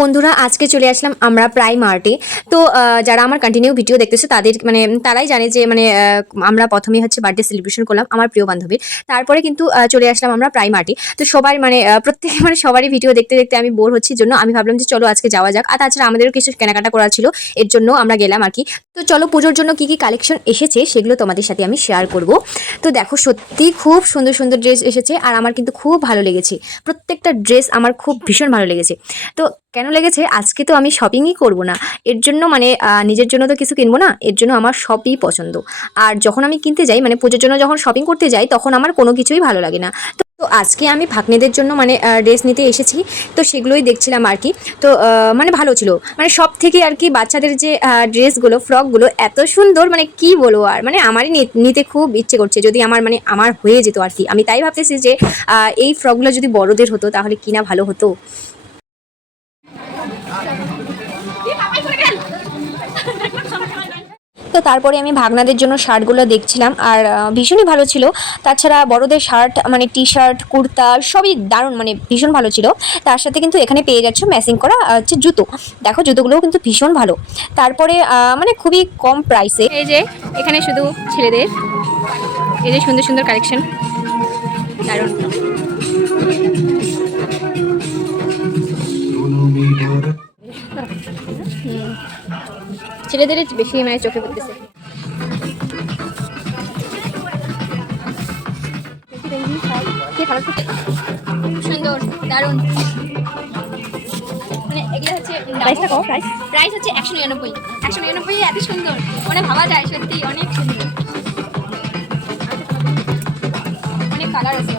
বন্ধুরা আজকে চলে আসলাম আমরা প্রাইমার্টে। তো যারা আমার কন্টিনিউ ভিডিও দেখতেছে তাদের মানে তারাই জানে যে মানে আমরা প্রথমেই হচ্ছে বার্থডে সেলিব্রেশন করলাম আমার প্রিয় বান্ধবীর। তারপরে কিন্তু চলে আসলাম আমরা প্রাইমার্টে। তো সবার মানে প্রত্যেকে মানে সবারই ভিডিও দেখতে দেখতে আমি বোর হচ্ছি, জন্য আমি ভাবলাম যে চলো আজকে যাওয়া যাক। আর তাছাড়া আমাদেরও কিছু কেনাকাটা করা ছিল, এর জন্য আমরা গেলাম আর কি। তো চলো পুজোর জন্য কি কি কালেকশন এসেছে সেগুলো তোমাদের সাথে আমি শেয়ার করব। তো দেখো সত্যি খুব সুন্দর সুন্দর ড্রেস এসেছে আর আমার কিন্তু খুব ভালো লেগেছে। প্রত্যেকটা ড্রেস আমার খুব ভীষণ ভালো লেগেছে। তো কেন লেগেছে, আজকে তো আমি শপিংই করব না, এর জন্য মানে নিজের জন্য তো কিছু কিনবো না, এর জন্য আমার সবই পছন্দ। আর যখন আমি কিনতে যাই মানে পুজোর জন্য যখন শপিং করতে যাই তখন আমার কোনো কিছুই ভালো লাগে না। তো আজকে আমি ভাগ্নেদের জন্য মানে ড্রেস নিতে এসেছি, তো সেগুলোই দেখছিলাম আর কি। তো মানে ভালো ছিল, মানে সব থেকে আর কি বাচ্চাদের যে ড্রেসগুলো ফ্রকগুলো এত সুন্দর, মানে কি বলবো আর, মানে আমারই নিতে খুব ইচ্ছে করছে, যদি আমার মানে আমার হয়ে যেত আর কি। আমি তাই ভাবতেছি যে এই ফ্রকগুলো যদি বড়দের হতো তাহলে কিনা ভালো হতো। তো তারপরে আমি ভাগনাদের জন্য শার্টগুলো দেখছিলাম আর ভীষণই ভালো ছিল। তাছাড়া বড়দের শার্ট মানে টি শার্ট কুর্তা সবই দারুণ, মানে ভীষণ ভালো ছিল। তার সাথে কিন্তু এখানে পেয়ে যাচ্ছ ম্যাচিং করা হচ্ছে জুতো। দেখো জুতোগুলোও কিন্তু ভীষণ ভালো। তারপরে মানে খুবই কম প্রাইসে এই যে এখানে শুধু ছেলেদের এই যে সুন্দর সুন্দর কালেকশন, দারুণ। ছেলেদের বেশি মানে চোখে পড়তেছে। সুন্দর দারুণ, মানে এগুলো হচ্ছে প্রাইস হচ্ছে 199। 199 এত সুন্দর, মানে ভাবা যায় সত্যি অনেক সুন্দর। অনেক কালার আছে,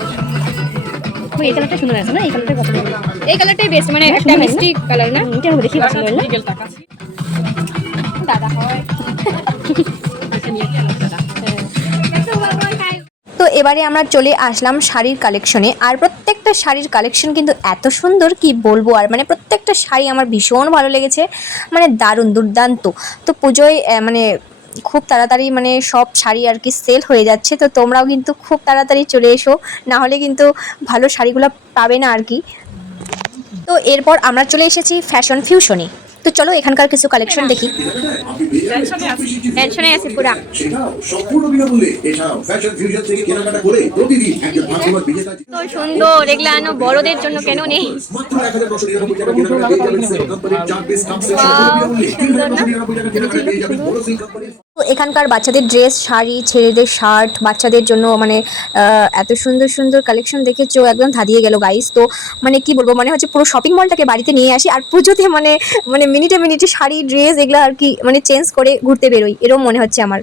এই কালারটা সুন্দর আছে না? এই কালারটা পছন্দ হলো। এই কালারটাই বেস্ট, মানে একটা মিষ্টি কালার না, এটা বেশি পছন্দ হলো। দাদা হয়। তো এবারে আমরা চলে আসলাম শাড়ির কালেকশনে, আর প্রত্যেকটা শাড়ির কালেকশন কিন্তু এত সুন্দর কি বলবো আর, মানে প্রত্যেকটা শাড়ি আমার ভীষণ ভালো লেগেছে, মানে দারুণ দুর্দান্ত। তো পুজোয় মানে খুব তাড়াতাড়ি মানে সব শাড়ি আর কি সেল হয়ে যাচ্ছে, তো তোমরাও কিন্তু খুব তাড়াতাড়ি চলে এসো, না হলে কিন্তু ভালো শাড়িগুলো পাবে না আর কি। তো এরপর আমরা চলে এসেছি ফ্যাশন ফিউশনে। তো চলো এখানকার কিছু কালেকশন দেখি। টেনশনে আছি পুরা। তো সুন্দর এগুলা আনো, বড়দের জন্য কেন নেই? তো এখানকার বাচ্চাদের ড্রেস শাড়ি, ছেলেদের শার্ট, বাচ্চাদের জন্য মানে এত সুন্দর সুন্দর কালেকশন দেখে চোখ একদম ধাঁধিয়ে গেল গাইস। তো মানে কি বলবো, মনে হচ্ছে পুরো শপিং মলটাকে বাড়িতে নিয়ে আসি আর পুজোতে মানে মানে মিনিটে মিনিটে শাড়ি ড্রেস এগুলো আর কি মানে চেঞ্জ করে ঘুরতে বেরোই, এরকম মনে হচ্ছে আমার।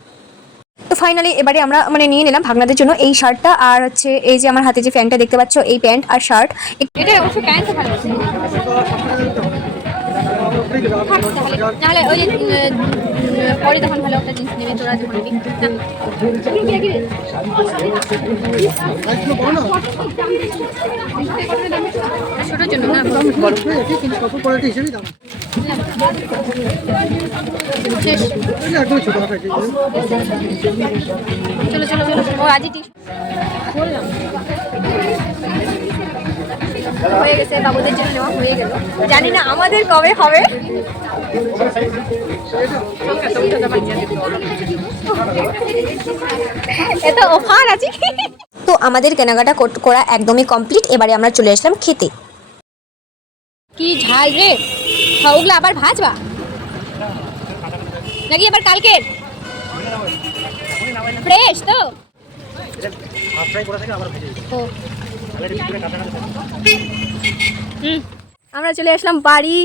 তো ফাইনালি এবারে আমরা মানে নিয়ে নিলাম ভাগনাদের জন্য এই শার্টটা, আর হচ্ছে এই যে আমার হাতে যে প্যান্টটা দেখতে পাচ্ছ, এই প্যান্ট আর শার্ট। এটা অবশ্যই প্যান্টটা ভালো আছে, তাহলে ওই পরে তখন ভালো একটা জিনিস নেবে তোরা যখন নিবি। ছোটোর জন্য না, চলো চলো চলো ও আজই হয়ে গেছে, বাবুদের জন্য নেওয়া হয়ে গেল, জানি না আমাদের কবে হবে। এটা অফার আছে। তো আমাদের কেনাকাটা করা একদমই কমপ্লিট, এবারে আমরা চলে আসলাম খেতে। কি ঝাল রে, ওগুলো আবার ভাজবা নাকি আবার কালকে ফ্রেশ? তো আমরা চলে আসলাম বাড়ি।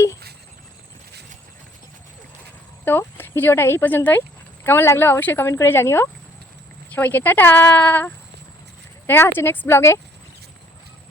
তো ভিডিওটা এই পর্যন্তই, কেমন লাগলো অবশ্যই কমেন্ট করে জানিও। সবাইকে টাটা, দেখা হচ্ছে নেক্সট ব্লগে।